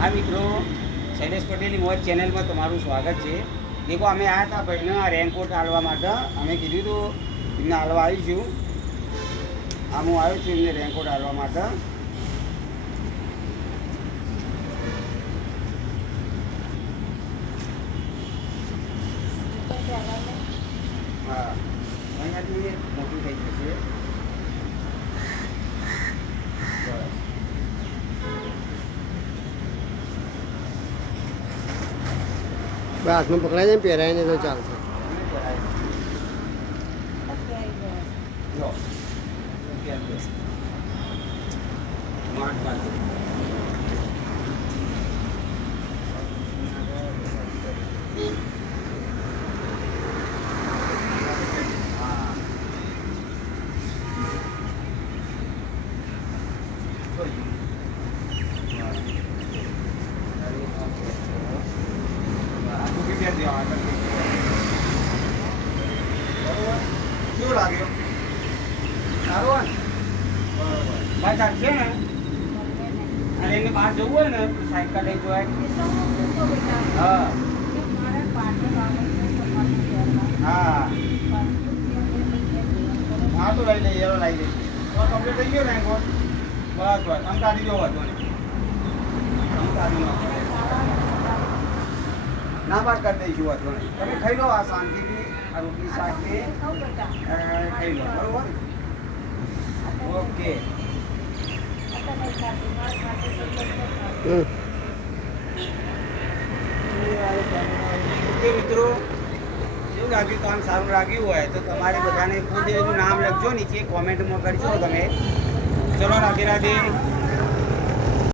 હા મિત્રો, શૈલેષ પટેલની મોજ ચેનલમાં તમારું સ્વાગત છે. દેખો અમે આવ્યા હતા ભાઈને આ રેનકોટ હાલવા માટે. અમે કીધું હતું એમને હાલવા આવી છું. આમ હું આવ્યો છું એમને રેનકોટ હાલવા માટે. હા, અહીંયાથી મોટું થઈ જશે. હાથમાં પકડાઈ જાય પહેરાઈને તો ચાલશે. કેવું લાગ્યું? સારું ને? બરોબર. ભાઈ ચાલશે ને? અને એને બહાર જવું હોય ને તો સાયકલ લઈ જવાય. હા હા હા, તો લઈ લઈએ, લઈ લઈએ. તો કમ્પ્લીટ થઈ ગયો ને રેનકોટ? બસ બસ, આમ કાઢી જવો હતો ને, આમ કાઢી ના બાર કરી દઈશું હતો ને. તમે ખાઈ લો આ શાંતિથી, આ રોટલી શાકની ખાઈ લો, બરોબર? ઓકે. ઓકે મિત્રો, કેવું લાગ્યું? કામ સારું લાગ્યું હોય તો તમારે બધાને ખુદ એનું નામ લખજો, નીચે કોમેન્ટમાં કરજો તમે. ચલો, રાધે રાધે.